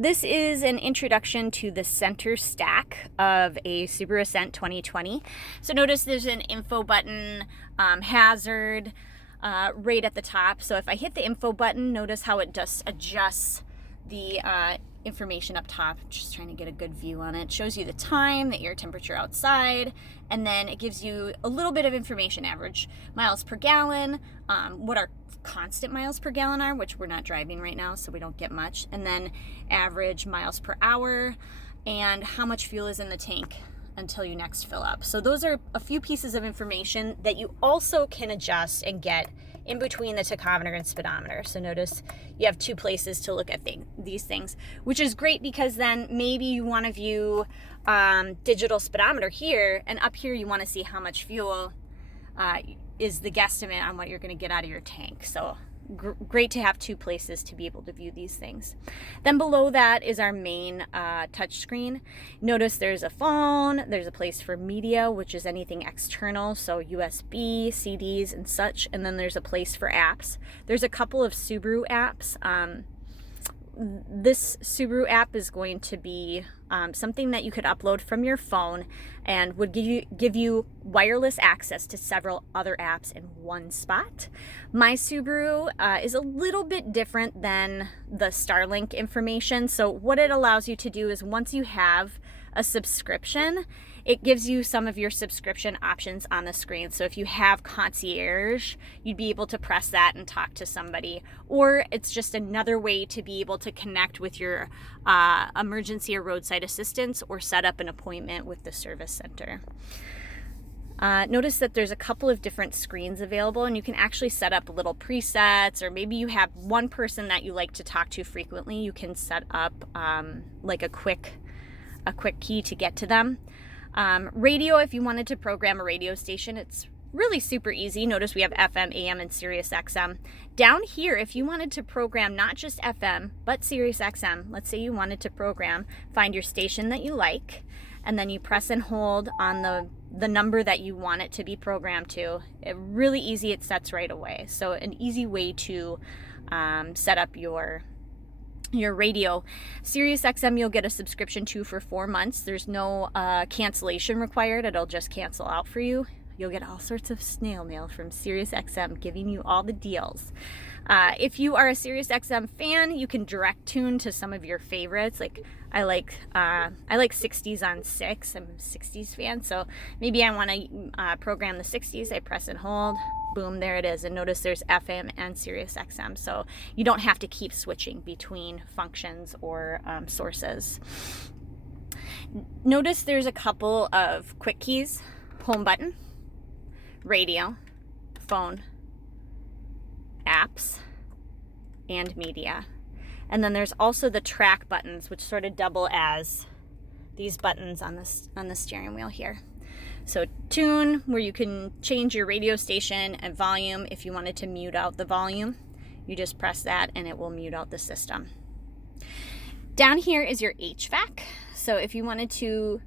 This is an introduction to the center stack of a Subaru Ascent 2020. So notice there's an info button, hazard, right at the top. So if I hit the info button, notice how it just adjusts the information up top. I'm just trying to get a good view on it. It shows you the time, the air temperature outside, and then it gives you a little bit of information, average miles per gallon, what our constant miles per gallon are, which we're not driving right now, so we don't get much, and then average miles per hour, and how much fuel is in the tank until you next fill up. So those are a few pieces of information that you also can adjust and get in between the tachometer and speedometer. So notice you have two places to look at these things, which is great because then maybe you want to view digital speedometer here, and up here you want to see how much fuel is the guesstimate on what you're going to get out of your tank. So great to have two places to be able to view these things. Then below that is our main touch screen. Notice there's a phone, there's a place for media, which is anything external, so USB, CDs, and such, and then there's a place for apps. There's a couple of Subaru apps. This Subaru app is going to be something that you could upload from your phone and would give you wireless access to several other apps in one spot. My Subaru is a little bit different than the Starlink information. So what it allows you to do is once you have a subscription, it gives you some of your subscription options on the screen. So if you have concierge, you'd be able to press that and talk to somebody. Or it's just another way to be able to connect with your emergency or roadside assistance or set up an appointment with the service center. Notice that there's a couple of different screens available, and you can actually set up little presets, or maybe you have one person that you like to talk to frequently. You can set up like a quick key to get to them. Radio, if you wanted to program a radio station, it's really super easy. Notice we have FM, AM, and Sirius XM. Down here, if you wanted to program not just FM, but Sirius XM, let's say you wanted to program, find your station that you like, and then you press and hold on the number that you want it to be programmed to. Really easy, it sets right away. So an easy way to set up your radio. Sirius XM you'll get a subscription to for 4 months. There's no cancellation required. It'll just cancel out for you. You'll get all sorts of snail mail from Sirius XM giving you all the deals. If you are a Sirius XM fan, you can direct tune to some of your favorites. Like I like 60s on 6. I'm a 60s fan, so maybe I want to program the 60s. I press and hold. Boom, there it is. And notice there's FM and Sirius XM, so you don't have to keep switching between functions or sources. Notice there's a couple of quick keys: home button, radio, phone, apps, and media. And then there's also the track buttons, which sort of double as these buttons on the steering wheel here. So tune, where you can change your radio station and volume. If you wanted to mute out the volume, you just press that and it will mute out the system. Down here is your HVAC. So if you wanted to